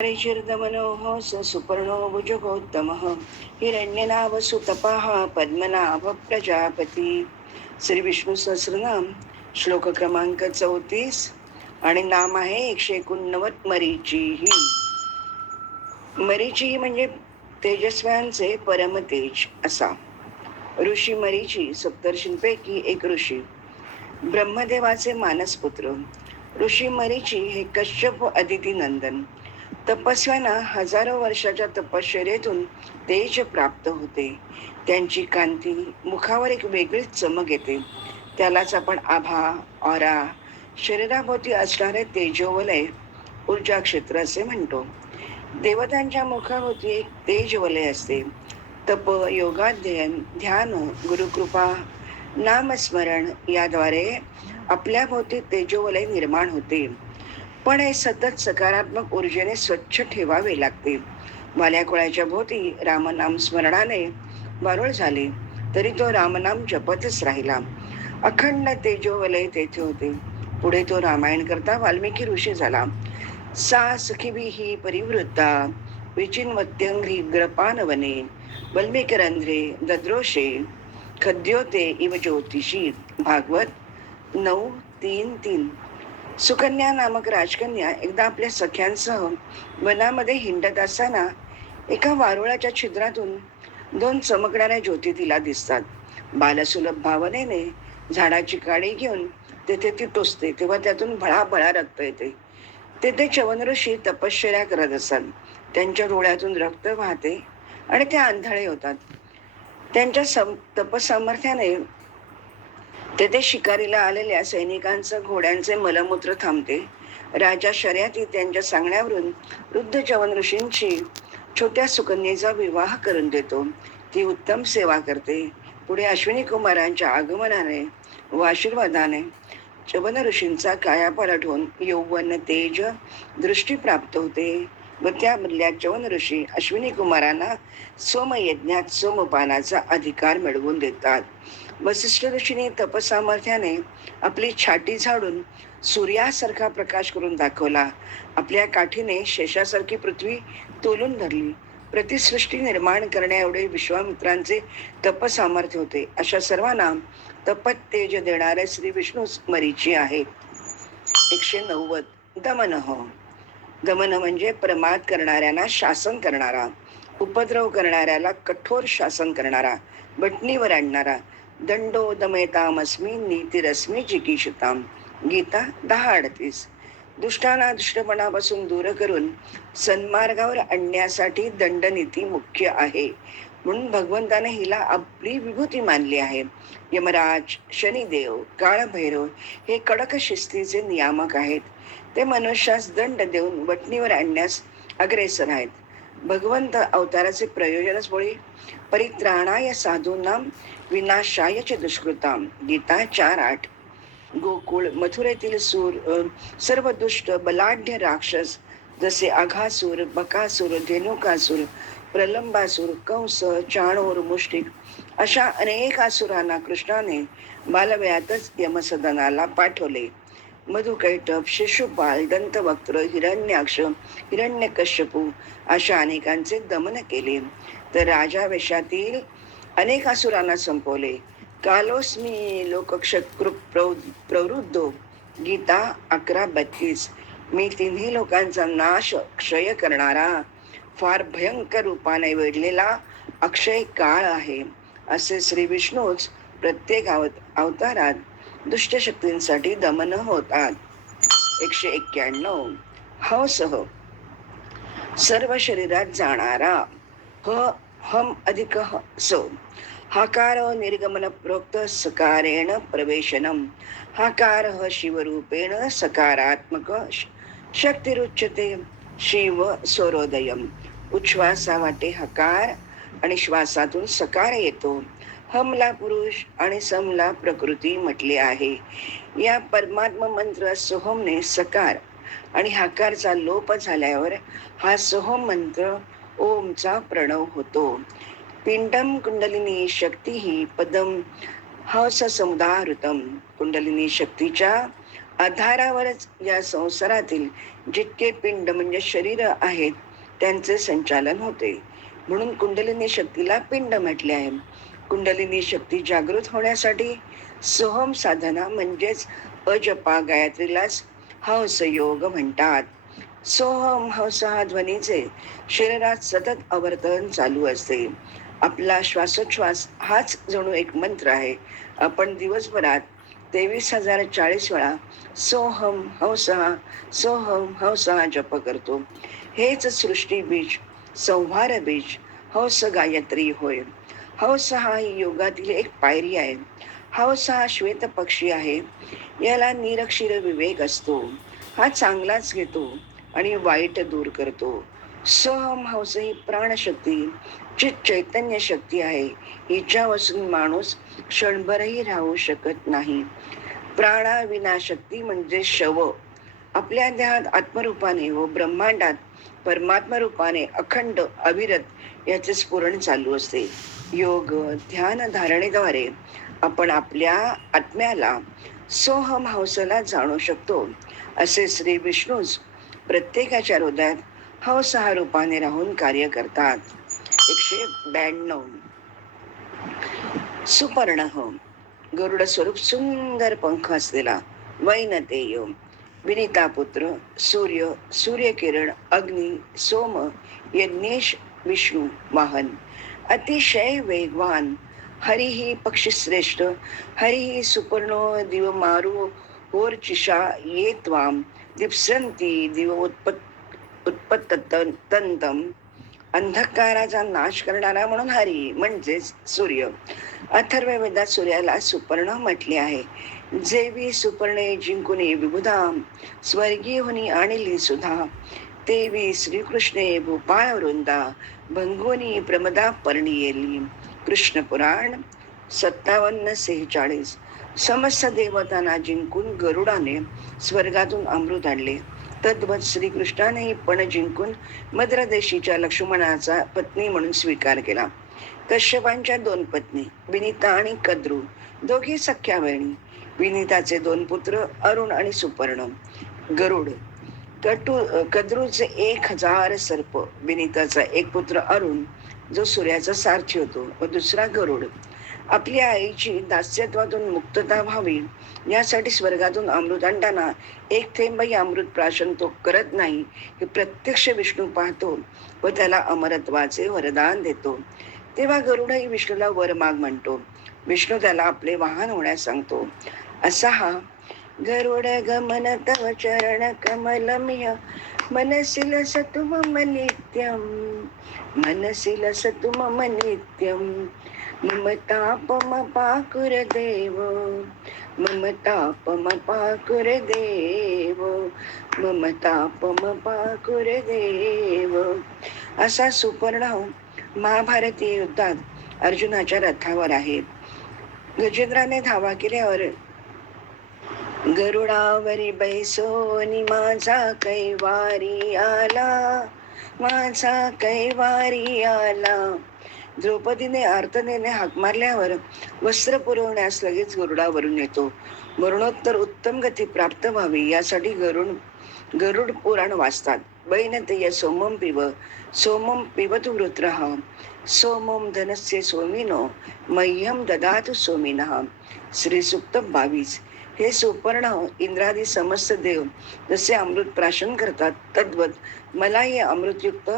परिचिर्दमनोः स सुपर्णो भुजगोत्तमः हिरण्यनाभ सुतपाः पद्मनाभ प्रजापती श्री विष्णू सहस्रनाम श्लोक क्रमांक चौतीस आणि नाम आहे एकशे एकोणनव्वद मरीची। ही मरीची म्हणजे तेजस्व्यांचे परमतेज असा। ऋषी मरीची सप्तर्षींपैकी एक ऋषी। ब्रह्मदेवाचे मानसपुत्र। ऋषी मरीची हे कश्यप अदिती नंदन तपस्व्यांना हजारो वर्षाच्या तपश्चर्येतून तेज प्राप्त होते. त्यांची कांती मुखावर एक वेगळीच चमक येते. त्यालाच आपण आभा ऑरा शरीराभोवती असणारे तेजोवलय ऊर्जा क्षेत्र असे म्हणतो. देवतांच्या मुखाभोवती एक तेजवलय असते. तप योगाध्ययन ध्यान गुरुकृपा नामस्मरण याद्वारे आपल्या भोवती तेजोवलय निर्माण होते. पण हे सतत सकारात्मक ऊर्जेने स्वच्छ ठेवावे लागते. वाल्याकुळाच्या भोवती रामनाम स्मरणाने बारोळ झाले तरी तो रामनाम जपतच राहिला. अखंड तेजोवलय तेथे होते. पुढे तो रामायण करता वाल्मिकी ऋषी झाला. सा सखिभी ही परिवृत्ता विचिन्वत्यंघ्री ग्रपानवने वल्मिकरंध्रे दद्रोशे खद्योते इव ज्योतिषी भागवत नऊ तीन तीन. सुकन्या नामक राजकन्या एकदा आपल्या सख्यांसह वनामध्ये हिंडत असताना एका वारुळाच्या छिद्रातून दोन चमकणाऱ्या ज्योती तिला दिसतात. बालसुलभ भावनेने झाडाची काडी घेऊन तेथे ती टोचते तेव्हा त्यातून भळाभळा रक्त येते. तेथे चवन ऋषी तपश्चर्या करत असतात. त्यांच्या डोळ्यातून रक्त वाहते आणि ते आंधळे होतात. त्यांच्या सम तपसामर्थ्याने तेथे शिकारीला आलेल्या सैनिकांचं घोड्यांचे मलमूत्र थांबते. राजा शर्यती त्यांच्या सांगण्यावरून वृद्ध जवन ऋषींची छोट्या सुकन्येचा विवाह करून देतो. ती उत्तम सेवा करते. पुढे अश्विनी कुमारांच्या आगमनाने व आशीर्वादाने जवन ऋषींचा कायापालट होऊन यौवन तेज दृष्टी प्राप्त होते व त्या बदल्यात ऋषी अश्विनी कुमारांना सोमयज्ञात सोमपानाचा अधिकार मिळवून देतात. वसिष्ठ ऋषीने तपसामर्थ्याने आपली छाटी झाडून सूर्यासारखा प्रकाश करून दाखवला. आपल्या काठीने शेषासारखी पृथ्वी तोलून धरली. प्रतिसृष्टी निर्माण करण्या एवढे विश्वामित्रांचे तपसामर्थ्य होते. अशा सर्वांना तपत तेज देणारे श्री विष्णू मरीची आहे. एकशे नव्वद. दमन. हो दमन म्हणजे प्रमाद करणाऱ्यांना शासन करणारा उपद्रव करणाऱ्याला कठोर शासन करणारा बटणीवर आणणारा दंडोदमयतामस्मी नीतिरस्मी जिकीषताम गीता दहा अडतीस। दुष्टांना दुष्टपणापासून दूर करून सन्मार्गावर आणण्यासाठी दंडनीती मुख्य आहे. म्हणून भगवंताने हिला आपली विभूती मानली आहे. यमराज शनिदेव काळभैरव हे कडक शिस्तीचे नियामक आहेत. ते मनुष्यास दंड देऊन वटणीवर आणण्यास अग्रेसर आहेत. भगवंत अवताराचे प्रयोजनच मुळे परित्राणाय साधूंना विनाशायचे दुष्कृताम गीता चार आठ. गोकुळ मथुरेतील सूर सर्व दुष्ट बलाढ्य राक्षस जसे आघासूर बकासूर धेनुकासूर प्रलंबासूर कंस चाणूर मुष्टिक अशा अनेक असुरांना कृष्णाने बालवयातच यमसदनाला पाठवले. मधुकैटप शिशुपाल दंतवक्त्र हिरण्याक्ष हिरण्यकश्यपू अशा अनेकांचे दमन केले. तर राजा वेशातील अनेक असुरांना संपवले. कालोस्मी लोकक्षकृ प्रवृद्धो गीता अकरा बत्तीस. मी तिन्ही लोकांचा नाश क्षय करणारा फार भयंकर रूपाने वेढलेला अक्षय काळ आहे. असे श्री विष्णूच प्रत्येक अवतारात दुष्ट शक्तींसाठी दमन होतात. एकशे एक्क्याण्णव. हसह सर्व शरीरात जाणारा. ह हम अधिक स. हकार निर्गमन प्रोक्त सकारेण प्रवेशनम. हाकार शिवरूपेण सकारात्मक शक्तिरुच्यते. शिव स्वरोदयम. उच्छ्वासा वाटे हकार आणि श्वासातून सकार येतो. हमला पुरुष आणि समला प्रकृती म्हटली आहे. या परमात्म मंत्र सोहमने सकार आणि हाकारचा लोप झाल्यावर हा सोहम मंत्र ओमचा प्रणव होतो. पिंडम कुंडलिनी शक्ती ही पदम हस समुदाहृतम. कुंडलिनी शक्तीच्या आधारावरच या संसारातील जितके पिंड म्हणजे शरीर आहेत त्यांचे संचालन होते. म्हणून कुंडलिनी शक्तीला पिंड म्हटले आहे. कुंडलिनी शक्ती जागृत होण्यासाठी सोहम साधना म्हणजेच अजपा गायत्रीलाच हंस योग म्हणतात. सोहम हंस हा ध्वनीचे शरीरात सतत आवर्तन चालू असते. आपला श्वासोच्छ्वास हाच जणू एक मंत्र आहे. आपण दिवसभरात तेवीस हजार चाळीस वेळा सोहम हंसहा सोहम हंसहा जप करतो. हेच सृष्टी बीज संहार बीज हंस गायत्री होय. हंस हा ही योगातील एक पायरी आहे. हंस हा श्वेत पक्षी आहे. याला निरक्षीर विवेक असतो. हा चांगलाच घेतो आणि वाईट दूर करतो. सहम हंस ही प्राणशक्ती. जी चैतन्य शक्ती आहे. हिच्यापासून माणूस क्षणभरही राहू शकत नाही. प्राणाविना शक्ती म्हणजे शव. आपल्या देहात आत्मरूपाने व ब्रह्मांडात परमात्मा रूपाने अखंड अविरत याचे स्फुरण चालू असते. योग ध्यान धारणेद्वारे आपण आपल्या आत्म्याला सोहम हंसला जाणू शकतो. असे श्री विष्णूच प्रत्येकाच्या हृदयात हौस हा रूपाने राहून कार्य करतात. एकशे ब्याण्णव. सुपर्ण. गरुड स्वरूप सुंदर पंख असलेला वैनतेय. विनिता पुत्र सूर्य सूर्यकिरण अग्नी सोम यज्ञेश विष्णू वाहन. अतिशय वेगवान. हरिही पक्षश्रेष्ठ. हरिही सुपर्णो दिव मारू होर्चिषा ये त्वाम दिप्संती दिव उत्पत उत्पत्तंतम अंधकाराचा नाश करणारा म्हणून हरी म्हणजेच सूर्य. अथर्व वेदात सूर्याला सुपर्ण म्हटले आहे. जेवी सुपर्णे जिंकुनी विबुधाम स्वर्गीय होनी आणली सुधा. तेवी श्रीकृष्णे भूपाळ वृंदा भंगोनी प्रमदा पर्णियेली कृष्ण पुराण सत्तावन्न सेहेचाळीस. समस्त देवतांना जिंकून गरुडाने स्वर्गातून अमृत आणले. तद्वत श्रीकृष्णानेही पण जिंकून मद्रदेशीच्या लक्ष्मणाचा पत्नी म्हणून स्वीकार केला. कश्यपांच्या दोन पत्नी विनिता आणि कद्रू दोघी सख्या बहिणी. विनिताचे दोन पुत्र अरुण आणि सुपर्ण गरुड. कटू कद्रूचे एक हजार सर्प विनिताचा एक पुत्र अरुण जो सूर्याचा सारथी होतो व दुसरा गरुड. आपल्या आईची दास्यत्वातून मुक्तता व्हावी यासाठी स्वर्गातून अमृत आणताना एक थेंबही अमृत प्राशन तो करत नाही हे प्रत्यक्ष विष्णू पाहतो व त्याला अमरत्वाचे वरदान देतो. तेव्हा गरुडही विष्णूला वर माग म्हणतो विष्णू त्याला आपले वाहन होण्यास सांगतो. असा हा. गरुड गमन तव चरण कमलमय. मनसिल सतु मम नित्यम मनसिल सतु मम नित्यम मम पाकुर देव. मम पाकुर देव. मम पाकुर देव. असा सुपर्ण महाभारतीय युद्धात अर्जुनाच्या रथावर आहे. गजेंद्राने धावा केल्यावर गरुडावरी बैसोनी माझा कैवारी आला माझा कैवारी आला. द्रौपदीने आर्तनेने हाक मारल्यावर वस्त्र पुरवण्यास लगेच गरुडावरून येतो. मरणोत्तर उत्तम गती प्राप्त व्हावी यासाठी गरुड गरुड पुराण वाचतात. बैनतय सोमम पिब सोमम पिबतु वृत्र सोमम धनस्य सोमिनो मह्यम ददातु सोमिनः. श्री सुक्त बावीस. हे सुपर्ण इंद्रादी समस्त देव जसे अमृत प्राशन करतात तद्वत मला हे अमृतयुक्त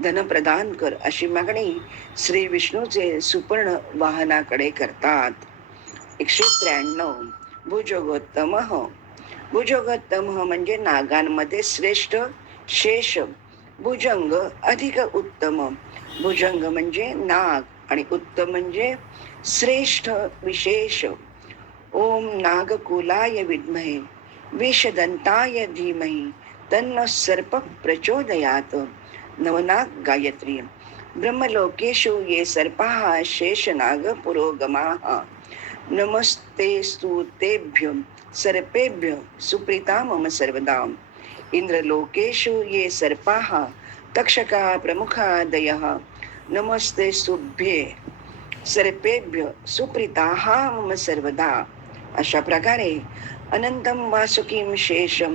धन प्रदान कर अशी मागणी श्री विष्णूचे सुपर्ण वाहनाकडे करतात. एकशे त्र्याण्णव. भुजोगोत्तम. भुजोगोत्तम म्हणजे नागांमध्ये श्रेष्ठ शेष भुजंग अधिक उत्तम. भुजंग म्हणजे नाग आणि उत्तम म्हणजे श्रेष्ठ विशेष. ओम नागकुलाय विद्महे विषदंताय धीमहि तन्न सर्प प्रचोदयात। नवनाग गायत्री ब्रह्मलोकेषु ये सर्पाः शेषनागपुरोगमाः। नमस्ते स्तुतेभ्य सर्पेभ्य सुप्रीता मम सर्वदा। इन्द्रलोकेषु ये सर्पाः तक्षका प्रमुखादयः नमस्ते सुभ्ये सर्पेभ्य सुप्रीताः मम सर्वदा। अशा प्रकारे अनंतम वासुकीम शेषम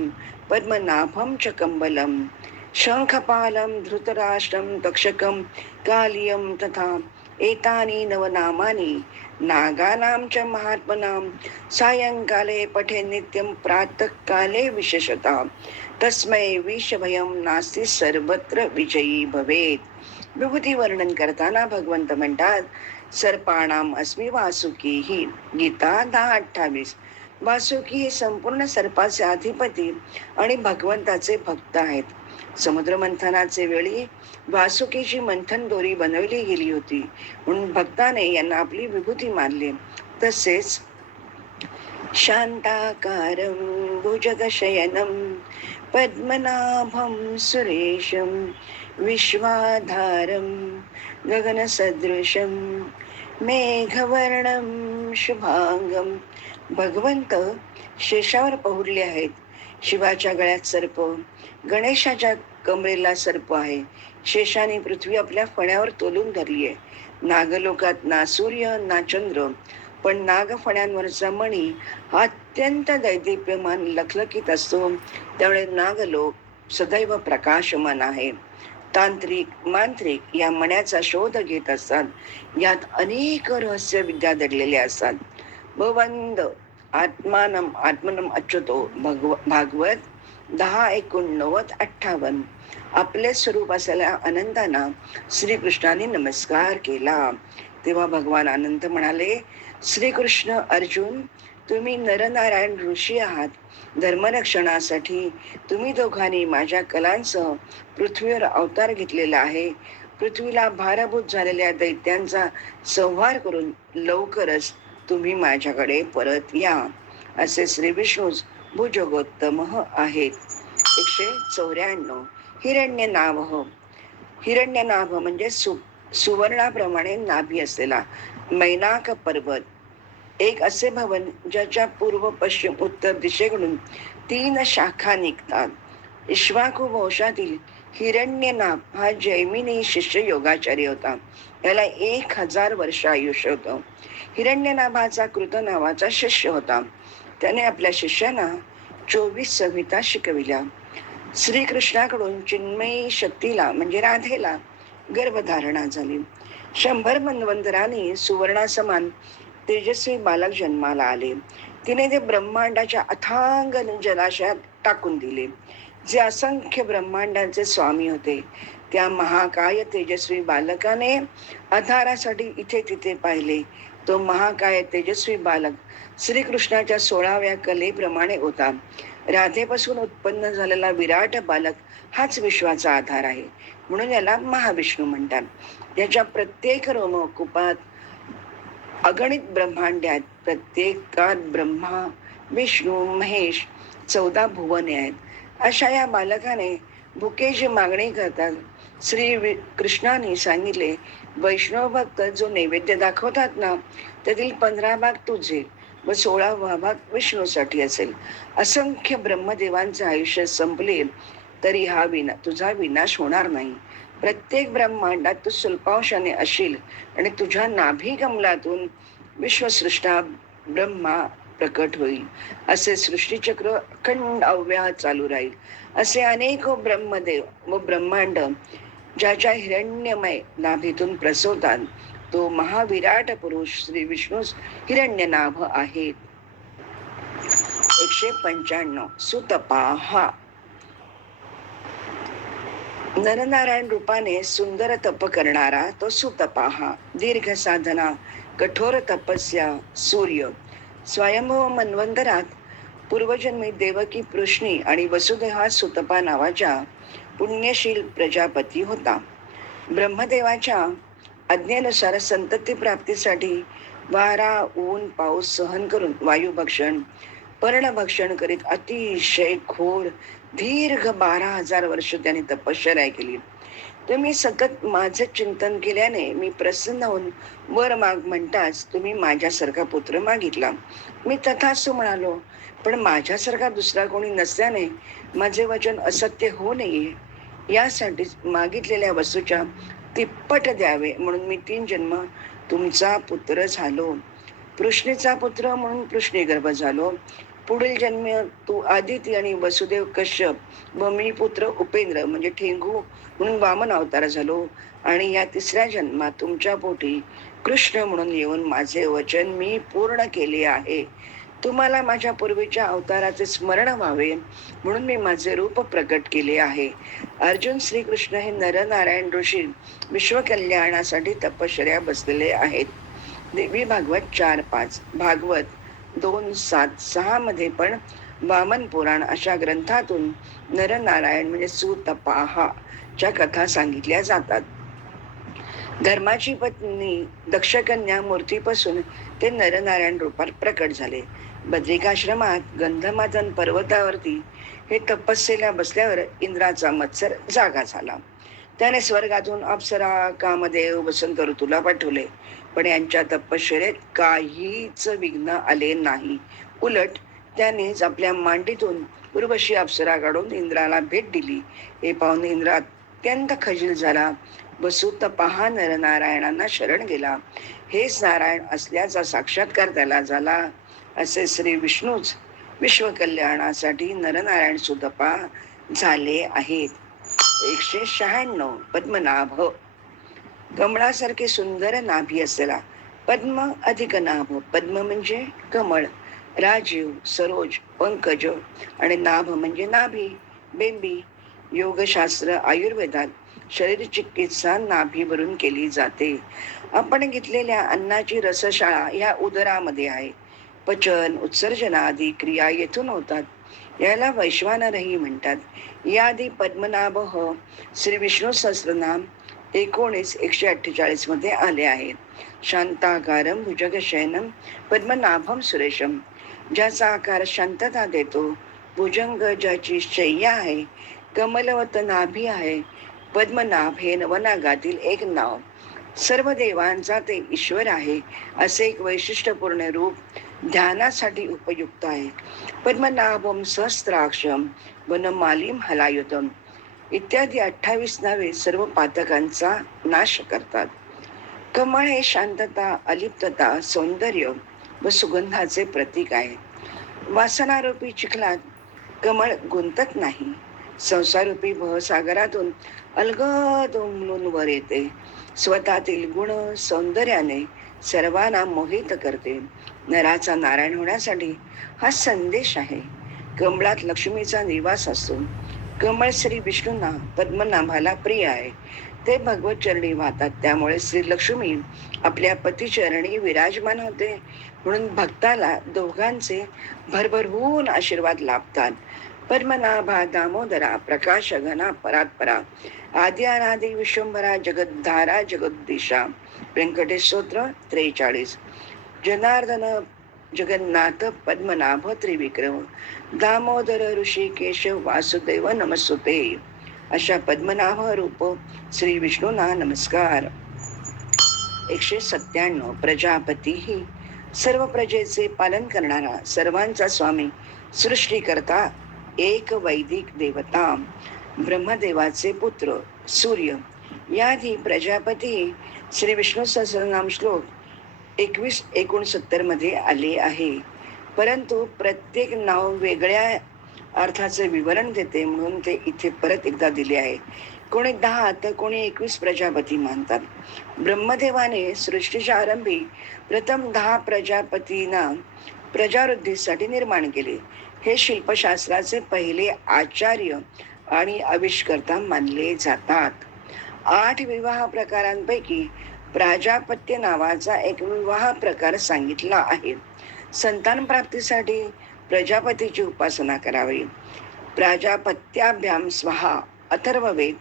पद्मनाभं च कंबलम शङ्खपालं धृतराष्ट्रं तक्षकम कालियम तथा एतानि नवनामानि नागानां च महात्मनां सायंकाले पठे नित्यं प्रातःकाले विशेषता। तस्मै विषभयम नास्ती सर्वत्र विजयी भवेत। विभूती वर्णन करताना भगवंत म्हणतात सर्पाणाम अस्मी वासुकी ही गीता दहा अठ्ठावीस। वासुकी हे संपूर्ण सर्पाचे अधिपती आणि भगवंताचे भक्त आहेत। समुद्र मंथनाचे वेळी वासुकीची मंथन दोरी बनवली गेली होती। म्हणून भक्ताने यांना आपली विभूती मानली। तसेच शांताकारं भुजगशयनं पद्मनाभं सुरेशं विश्वाधारं गगनसदृशं मेघवर्णं शुभांगम भगवंत शेषावर पहुरले आहेत. शिवाच्या गळ्यात सर्प गणेशाच्या कमरेला सर्प आहे. शेषाने पृथ्वी आपल्या फण्यावर तोलून धरली आहे नागलोकात ना सूर्य ना चंद्र. पण नागफण्यांवरचा मणी हा अत्यंत दैदिप्यमान लखलखीत असतो. त्यामुळे नागलोक सदैव प्रकाशमान आहे. तांत्रिक मांत्रिक या मण्याचा शोध घेत असतात. यात अनेक रहस्य विद्या दडलेल्या असतात. भवंद आत्मानम आत्मनम अच्युतो भगव भागवत दहा एकोणनव्वद अठ्ठावन्न. आपले स्वरूप असलेल्या अनंतांना श्रीकृष्णाने नमस्कार केला. तेव्हा भगवान अनंत म्हणाले श्रीकृष्ण अर्जुन तुम्ही नरनारायण ऋषी आहात. धर्मरक्षणासाठी तुम्ही दोघांनी माझ्या कलांसह पृथ्वीवर अवतार घेतलेला आहे. पृथ्वीला भारभूत झालेल्या दैत्यांचा संहार करून लवकरच तुम्ही माझ्याकडे परत या. असे श्री विष्णूच भुजगोत्तम आहेत. एकशे चौऱ्याण्णव. हिरण्य नाभ हिरण्य नाभ म्हणजे सु सुवर्णाप्रमाणे नाभी असलेला मैनाक पर्वत. एक असे भवन ज्याच्या पूर्व पश्चिम उत्तर दिशेकडून तीन शाखा निघतात. इश्वाकू वंशातील हिरण्यनाभ हा जैमिनी शिष्य योगाचार्य होता. याला एक हजार वर्ष आयुष्य होतं. हिरण्यनाभाचा कृत नावाचा शिष्य होता. त्याने आपल्या शिष्याना चोवीस संहिता शिकविल्या. श्रीकृष्णाकडून चिन्मयी शक्तीला म्हणजे राधेला गर्भधारणा झाली. शंभर मनवंतराने सुवर्णासमान तेजस्वी बालक जन्माला आले. तिने ते ब्रह्मांडाच्या अथांग जलाशयात टाकून दिले. जे असंख्य ब्रह्मांडाचे स्वामी होते त्या महाकाय तेजस्वी बालकाने आधारासाठी इथे तिथे पाहिले. तो महाकाय तेजस्वी बालक श्रीकृष्णाच्या सोळाव्या कलेप्रमाणे होता. राधेपासून उत्पन्न झालेला विराट बालक हाच विश्वाचा आधार आहे. म्हणून याला महाविष्णू म्हणतात. त्याच्या प्रत्येक रोमकुपात अगणित ब्रह्मांड्यात आहेत. प्रत्येकात ब्रह्मा विष्णू महेश चौदा भुवने आहेत. अशा या बालकाने भुकेची मागणी करतात. श्री कृष्णाने सांगितले वैष्णव भक्त जो नैवेद्य दाखवतात ना त्यातील पंधरा भाग तुझे. व सोळावा भाग विष्णूसाठी असेल. असंख्य ब्रह्मदेवांचे आयुष्य संपले तरी हा विना तुझा विनाश होणार नाही. प्रत्येक ब्रह्मांडात तू स्वल्पांशाने असेल आणि तुझ्या नाभी कमलातून विश्वसृष्टा ब्रह्मा प्रकट होईल. असे सृष्टीचक्र अखंड अव्याह चालू राहील. असे अनेक ब्रह्मदेव व ब्रह्मांड ज्याच्या हिरण्यमय नाभीतून प्रसवतात. तो महाविराट पुरुष श्री विष्णूस हिरण्यनाभ आहेत एकशे पंच्याण्णव. सुतपाहा नरनारायण रूपाने सुंदर तप करणारा तो सुतपाहा दीर्घ साधना कठोर तपस्या सूर्य. स्वयंभव मनवंतरात पूर्वजन्मी देवकी पृष्णी आणि वसुदेहा सुतपा नावाच्या पुण्यशील प्रजापती होता. ब्रह्मदेवाच्या आज्ञेनुसार संतती प्राप्तीसाठी वारा ऊन पाऊस सहन करून वायुभक्षण पर्णभक्षण करीत अतिशय खोर दीर्घ बारा हजार वर्ष त्याने तपश्चर्या केली. तुम्ही सतत माझं चिंतन केल्याने मी प्रसन्न होऊन वर माग म्हणताच तुम्ही माझ्यासारखा पुत्र मागितला. मी तथासु म्हणालो पण माझ्यासारखा दुसरा कोणी नसल्याने माझे वचन असत्य होऊ नये. यासाठी मागितलेल्या वस्तूच्या तिप्पट द्यावे म्हणून मी तीन जन्म तुमचा पुत्र झालो. कृष्णेचा पुत्र म्हणून पृष्णी गर्भ झालो. पुढील जन्म तू आदिती आणि वसुदेव कश्यप व मी पुत्र उपेंद्र म्हणजे ठेंगू म्हणून वामन अवतार झालो. आणि या तिसऱ्या जन्मात तुमच्या पोटी कृष्ण म्हणून येऊन माझे वचन मी पूर्ण केले आहे. तुम्हाला माझ्या पूर्वीच्या अवताराचे स्मरण व्हावे म्हणून मी माझे रूप प्रकट केले आहे. अर्जुन श्रीकृष्ण हे नरनारायण ऋषी विश्वकल्याणासाठी तपश्चर्या बसलेले आहेत. देवी भागवत चार पाच भागवत दोन सात सहा मध्ये पण वामन पुराण अशा ग्रंथातून नरनारायण म्हणजे सुतपाहा च्या कथा सांगितल्या जातात. धर्माची पत्नी दक्षकन्या मूर्तीपासून ते नरनारायण रूपात प्रकट झाले. बद्रिकाश्रमात गंधमादन पर्वतावरती हे तपस्येला बसल्यावर इंद्राचा मत्सर जागा झाला. त्याने स्वर्गातून अप्सरा कामदेव वसंत ऋतूला पाठवले. पण यांच्या तपश्चर्येत काहीच विघ्न आले नाही. उलट त्यानेच आपल्या मांडीतून उर्वशी अप्सरा काढून इंद्राला भेट दिली. हे पाहून इंद्र अत्यंत खजील झाला. वसुत पहा नरनारायणांना शरण गेला. हेच नारायण असल्याचा साक्षात्कार त्याला झाला. असे श्री विष्णूच विश्वकल्याणासाठी नरनारायण सुतपा झाले आहेत. एकशे शहाण्णव पद्मनाभ. कमळासारखे सुंदर नाभी असलेला पद्म अधिक नाभ. पद्म म्हणजे कमळ राजीव सरोज पंकज आणि नाभ म्हणजे नाभी बेंबी. योगशास्त्र आयुर्वेदात शरीर चिकित्सा नाभीवरून केली जाते. आपण घेतलेल्या अन्नाची रसशाळा या उदरामध्ये आहे. पचन उत्सर्जन आदी क्रिया येथून होतात. याला वैश्वानरही म्हणतात. या आधी पद्मनाभ ह श्री विष्णू सहस्रनाम एकोणीस एकशे अठ्ठेचाळीसमध्ये आले आहे शांताकारम भुजगशयनम पद्मनाभम सुरेशम ज्याचा आकार शांतता देतो. भुजंग ज्याची शय्या आहे कमलवत नाभी आहे. पद्मनाभ हे नवनागातील एक नाव. सर्व देवांचा ते ईश्वर आहे असे एक वैशिष्ट्यपूर्ण रूप ध्यानासाठी उपयुक्त आहे. पद्मनाभम सहस्त्राक्षम वनमालिम हलायुतम इत्यादी अठ्ठावीस नावे सर्व पातकांचा नाश करतात. कमळ हे शांतता अलिप्तता सौंदर्य व सुगंधाचे प्रतीक आहे. वासनारूपी चिखलात कमळ गुंतत नाही. संसारूपी भवसागरातून अलगद उमलून वर येते. स्वतःतील गुण सौंदर्याने सर्वांना मोहित करते. नराचा नारायण होण्यासाठी हा संदेश आहे. कमळात लक्ष्मीचा निवास असतो. कमळ श्री विष्णूंना पद्मनाभाला प्रिय आहे. ते भगवत चरणी वाहतात. त्यामुळे श्री लक्ष्मी आपल्या पतीचरणी विराजमान होते. म्हणून भक्ताला दोघांचे भरभरहून आशीर्वाद लाभतात. पद्मनाभा दामोदरा प्रकाश घना परात्परा आदी अनादी विश्वंभरा जगद्धारा जगद्दिशा व्यंकटेश स्तोत्र त्रेचाळीस जनार्दन जगन्नाथ पद्मनाभ त्रिविक्रम दामोदर ऋषिकेश वासुदेव नमस्ते अशा पद्मनाभ रूप श्री विष्णूंना नमस्कार. एकशे सत्त्याण्णव प्रजापती ही सर्व प्रजेचे पालन करणारा सर्वांचा स्वामी सृष्टीकर्ता एक वैदिक देवता ब्रह्मदेवाचे पुत्र सूर्य. याआधी प्रजापती श्री विष्णू सहस्रनाम श्लोक एकवीस एकोणसत्तरमध्ये आले आहे. परंतु प्रत्येक नाव वेगळ्या अर्थाचे विवरण देते म्हणून ते इथे परत एकदा दिले आहे. कोणी दहा तर कोणी एकवीस प्रजापती मानतात. ब्रह्मदेवाने सृष्टीच्या आरंभी प्रथम दहा प्रजापतींना प्रजावृद्धीसाठी निर्माण केले. हे शिल्पशास्त्राचे पहिले आचार्य आणि आविष्कर्ता मानले जातात. आठ विवाह प्रकारांपैकी प्राजापत्य नावाचा एक विवाह प्रकार सांगितला आहे. संतान प्राप्तीसाठी प्रजापतीची उपासना करावी. प्राजापत्याभ्याम स्वहा अथर्ववेद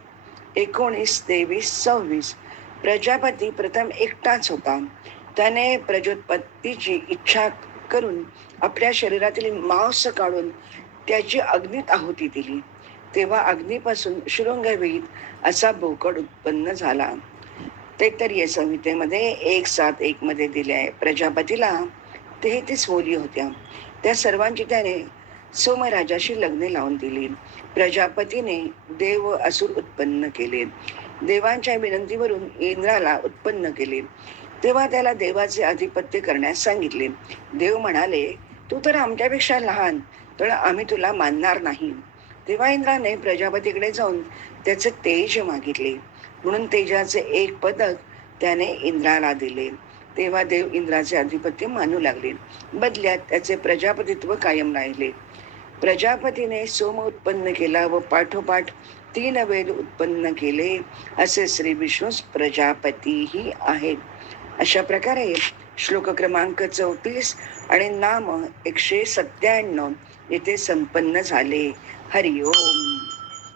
एकोणीस तेवीस सव्वीस. प्रजापती प्रथम एकटाच होता. त्याने प्रजोत्पत्तीची इच्छा करून आपल्या शरीरातील मांस काढून त्याची अग्नीत आहुती दिली. तेव्हा अग्नीपासून शृंगवीत असा बोकड उत्पन्न झाला. ते तर या संहितेमध्ये एक सात एक मध्ये दिले आहे प्रजापतीला तेहतीस मुली होत्या. त्या सर्वांची त्याने सोमराजाशी लग्ने लावून दिली. प्रजापतीने देव असुर उत्पन्न केले. देवांच्या विनंतीवरून इंद्राला उत्पन्न केले. तेव्हा त्याला देवाचे आधिपत्य करण्यास सांगितले. देव म्हणाले तू तर आमच्यापेक्षा लहान तर आम्ही तुला मानणार नाही. तेव्हा इंद्राने प्रजापतीकडे जाऊन त्याचे तेज मागितले. म्हणून तेजाचे एक पदक त्याने इंद्राला दिले. तेव्हा देव इंद्राचे अधिपत्य मानू लागले. बदल्यात त्याचे प्रजापतित्व कायम राहिले. प्रजापतीने सोम उत्पन्न केला व पाठोपाठ तीन वेद उत्पन्न केले. असे श्री विष्णू प्रजापतीही आहेत. अशा प्रकारे श्लोक क्रमांक चौतीस आणि नाम एकशे सत्त्याण्णव येथे संपन्न झाले. हरिओम.